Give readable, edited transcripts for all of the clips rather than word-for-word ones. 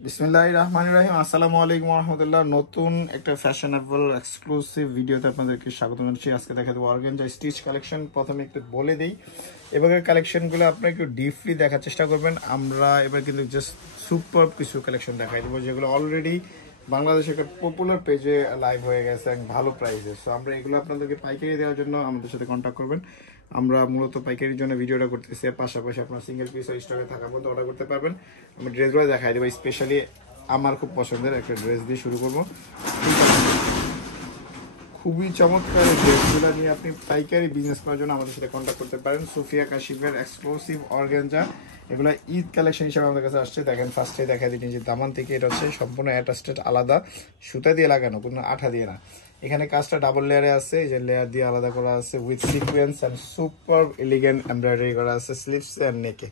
বিসমিল্লাহির রহমানির রহিম। আসসালামু আলাইকুম রহমতুল্লাহ। নতুন একটা ফ্যাশনেবল এক্সক্লুসিভ ভিডিওতে আপনাদেরকে স্বাগত জানাচ্ছি। আজকে দেখা দেবো অর্গানজা স্টিচ কালেকশন। প্রথমে একটু বলে দিই, এবারের কালেকশনগুলো আপনারা একটু ডিপলি দেখার চেষ্টা করবেন। আমরা এবার কিন্তু জাস্ট সুপার কিছু কালেকশন দেখাই দেবো, যেগুলো অলরেডি বাংলাদেশে একটা পপুলার পেজে লাইভ হয়ে গেছে এক ভালো প্রাইসে। সো আমরা এগুলো আপনাদেরকে পাইকারি দেওয়ার জন্য আমাদের সাথে কন্ট্যাক্ট করবেন। আমরা মূলত পাইকারির জন্য ভিডিওটা করতেছি, পাশাপাশি আপনার সিঙ্গেল পিস স্টকে থাকা পর্যন্ত অর্ডার করতে পারবেন। আমি ড্রেসগুলো দেখাই দেবো। স্পেশালি আমার খুব পছন্দের একটা ড্রেস দিয়ে শুরু করবো। খুবই চমৎকার ড্রেসগুলো নিয়ে আপনি পাইকারি বিজনেস করার জন্য আমাদের সাথে কন্ট্যাক্ট করতে পারেন। সুফিয়া কাশিফের এক্সক্লুসিভ অর্গানজা, এগুলো ঈদ কালেকশন হিসেবে আমাদের কাছে আসছে। দেখেন ফার্স্টে দেখা দিচ্ছি যে দামান থেকে এটা হচ্ছে সম্পূর্ণ অ্যাটাচড, আলাদা সুতা দিয়ে লাগানো, কোনো আঠা দিয়ে না। এখানে কাজটা ডাবল লেয়ারে আছে, এই যে লেয়ার দিয়ে আলাদা করা আছে with sequence and super elegant embroidery করা আছে স্লিভস অ্যান্ড নেকে।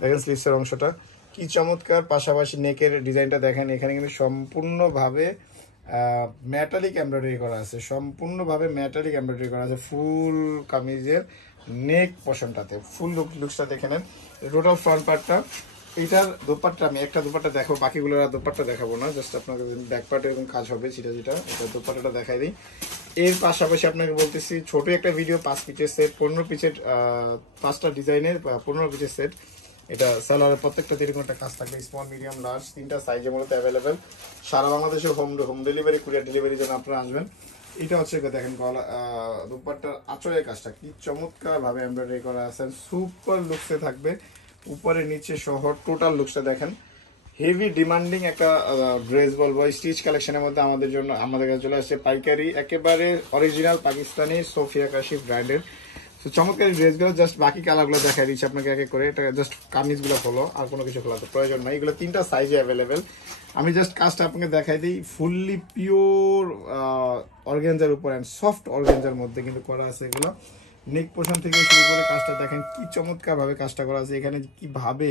দেখেন স্লিভসের অংশটা কি চমৎকার, পাশাপাশি নেকের ডিজাইনটা দেখেন। এখানে কিন্তু সম্পূর্ণভাবে মেটালিক এমব্রয়ডারি করা আছে, সম্পূর্ণভাবে মেটালিক এমব্রয়ডারি করা আছে ফুল কামিজের নেক পোর্শনটাতে। ফুল লুকসটা দেখে নেন। টোটাল ফ্রন্ট পার্টটা, এইটার দোপাট্টা আমি একটা দোপাট্টা দেখাবো, বাকিগুলোর দোপাট্টা দেখাবো না। জাস্ট আপনাকে ব্যাক পার্টে এরকম কাজ হবে যেটা এটা দোপাট্টাটা দেখাই দিই। এর পাশাপাশি আপনাকে বলতেছি ছোট একটা ভিডিও 5 পিসের সেট, 15 পিসের 5টা ডিজাইনের 15 পিসের সেট। এটা সালোয়ারের প্রত্যেকটা এরকম একটা কাজ থাকবে, স্মল মিডিয়াম লার্জ 3টা সাইজে মূলত অ্যাভেলেবেল। সারা বাংলাদেশে হোম ডেলিভারি, কুরিয়ার ডেলিভারির জন্য আপনারা আসবেন। এটা হচ্ছে দেখেন গলা দুপাট্টার আঁচলের কাজটা কি চমৎকার ভাবে এমব্রয়ডারি করা আছে, সুপার লুকসে থাকবে উপরে নিচে সহ। টোটাল লুকসটা দেখেন, হেভি ডিমান্ডিং একটা ড্রেস বলবো। স্টিচ কালেকশনের মধ্যে আমাদের কাছে চলে আসছে পাইকারি, একেবারে অরিজিনাল পাকিস্তানি সোফিয়া কাশিফ ব্র্যান্ডের। তো চমৎকার ড্রেসগুলো জাস্ট বাকি কালারগুলো দেখাই দিচ্ছি আপনাকে এক এক করে। এটা জাস্ট কামিজগুলো খোলো, আর কোনো কিছু খোলা তো প্রয়োজন নাই। এগুলো 3টা সাইজে অ্যাভেলেবেল। আমি জাস্ট কাজটা আপনাকে দেখাই দিই। ফুললি পিওর অর্গানজার উপর অ্যান্ড সফট অর্গানজার মধ্যে কিন্তু করা আছে এগুলো। নেক পোর্শন থেকে শুরু করে কাজটা দেখেন কি চমৎকার ভাবে কাজটা করা আছে। এখানে কিভাবে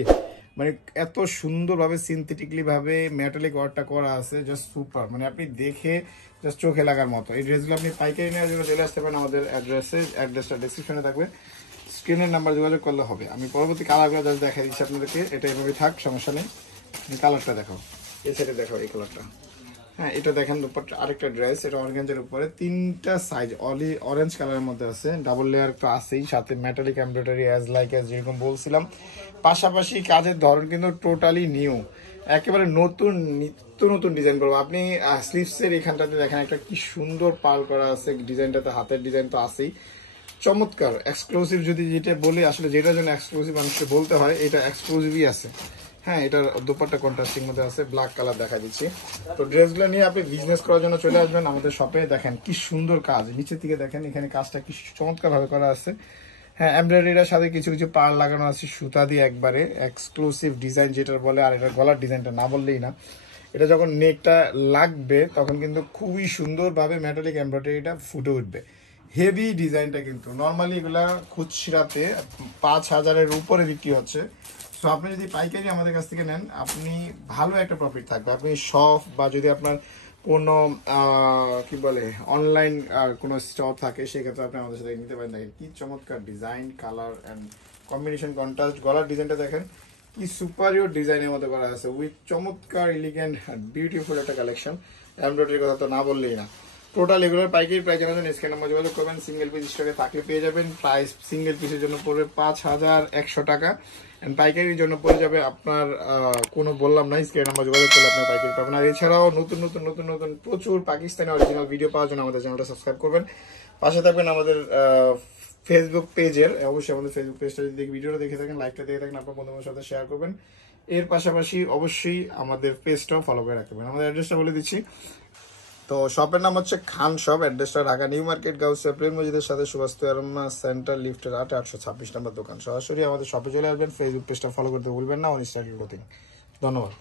মানে এত সুন্দরভাবে সিনথেটিকলি ভাবে মেটালিক ওয়ার্কটা করা আছে, জাস্ট সুপার। মানে আপনি দেখে জাস্ট চোখে লাগার মতো। এই ড্রেসগুলো আপনি পাইকারি নেওয়ার জন্য চলে আসতে পারেন আমাদের অ্যাড্রেসটা ডিসক্রিপশনে থাকবে, স্ক্রিনের নাম্বার যোগাযোগ করলে হবে। আমি পরবর্তী কালারগুলো জাস্ট দেখাই দিচ্ছি আপনাদেরকে। এটা এভাবে থাক, সমস্যা নেই। কালারটা দেখাও, এই সাইডে দেখাও এই কালারটা। হ্যাঁ, এটা দেখেন দুপাট্টা আরেকটা ড্রেস, এটা অর্গানজার উপরে 3টা সাইজ অরেঞ্জ কালারের মধ্যে আছে। ডাবল লেয়ার তো আছেই, সাথে মেটালিক এমব্রয়ডারি অ্যাজ যেরকম বলছিলাম। পাশাপাশি কাজের ধরন কিন্তু টোটালি নিউ, একেবারে নতুন, নিত্য নতুন ডিজাইন করবো। আপনি স্লিভসের এখানটাতে দেখেন একটা কি সুন্দর পার্ল করা আছে, ডিজাইনটাতে হাতের ডিজাইন তো আছেই চমৎকার। এক্সক্লুসিভ যদি যেটা বলি, আসলে যেটার জন্য এক্সক্লুসিভ মানুষকে বলতে হয়, এটা এক্সক্লুসিভই আছে। হ্যাঁ, এটার দুপাট্টা কন্ট্রাস্টিং মধ্যে আছে, ব্ল্যাক কালার দেখা দিচ্ছি। তো ড্রেসগুলো নিয়ে আপনি বিজনেস করার জন্য চলে আসবেন আমাদের শপে। দেখেন কি সুন্দর কাজ, নিচের দিকে দেখেন এখানে কাজটা কি চমৎকার ভাবে করা আছে। হ্যাঁ, এমব্রয়ডারিটার সাথে কিছু কিছু পার লাগানো আছে সুতা দিয়ে, একবারে এক্সক্লুসিভ ডিজাইন যেটার বলে। আর এটার গলার ডিজাইনটা না বললেই না, এটা যখন নেকটা লাগবে তখন কিন্তু খুবই সুন্দরভাবে মেটালিক এমব্রয়ডারিটা ফুটে উঠবে। হেভি ডিজাইনটা কিন্তু নর্মালি এগুলা খুচরাতে 5,000-এর উপরে বিক্রি হচ্ছে। সো আপনি যদি পাইকারি আমাদের কাছ থেকে নেন, আপনি ভালো একটা প্রফিট থাকবে। আপনি শপ বা যদি আপনার কোনো কি বলে অনলাইন কোনো স্টক থাকে, সেক্ষেত্রে আপনি আমাদের সাথে নিতে পারেন। দেখেন কি চমৎকার design, colour and combination, contrast. গলার ডিজাইনটা দেখেন কি সুপারিয়র ডিজাইনের মধ্যে করা আছে উইথ চমৎকার এলিগেন্ট বিউটিফুল একটা কালেকশন। এমব্রয়ডারির কথা তো না বললেই না। টোটাল এগুলোর পাইকারি প্রাইস জানার জন্য স্ক্রিনে নাম্বার যোগাযোগ করবেন। সিঙ্গেল পিস স্টকে থাকলে পেয়ে যাবেন। প্রাইস সিঙ্গেল পিসের জন্য পড়বে 5,100 টাকা, এন্ড পাইকারির জন্য পড়ে যাবে আপনার কোনো বললাম না, স্ক্রিনে নাম্বার যোগাযোগ করলে আপনার পাইকারি পাবেন। আর এছাড়াও নতুন নতুন নতুন নতুন প্রচুর পাকিস্তানি অরিজিনাল ভিডিও পাওয়ার জন্য আমাদের চ্যানেলটা সাবস্ক্রাইব করবেন। পাশে থাকবেন আমাদের ফেসবুক পেজের। অবশ্যই আমাদের ফেসবুক পেজটা যদি ভিডিওটা দেখে থাকেন, লাইভটা দেখে থাকেন, আপনার বন্ধুদের সাথে শেয়ার করবেন। এর পাশাপাশি অবশ্যই আমাদের পেজটাও ফলো করে রাখবেন। আমাদের অ্যাড্রেসটা বলে দিচ্ছি। তো শপের নাম হচ্ছে খান শপ, অ্যাড্রেসটা ঢাকা নিউ মার্কেট, গাউসিয়া প্রেম মসজিদের সাথে সুবাস্তু আরম্মা সেন্টার, লিফটের 826 নম্বর দোকান। সরাসরি আমাদের শপে চলে আসবেন। ফেসবুক পেজটা ফলো করতে ভুলবেন না, অন স্টার্ট ক্লোথিং। ধন্যবাদ।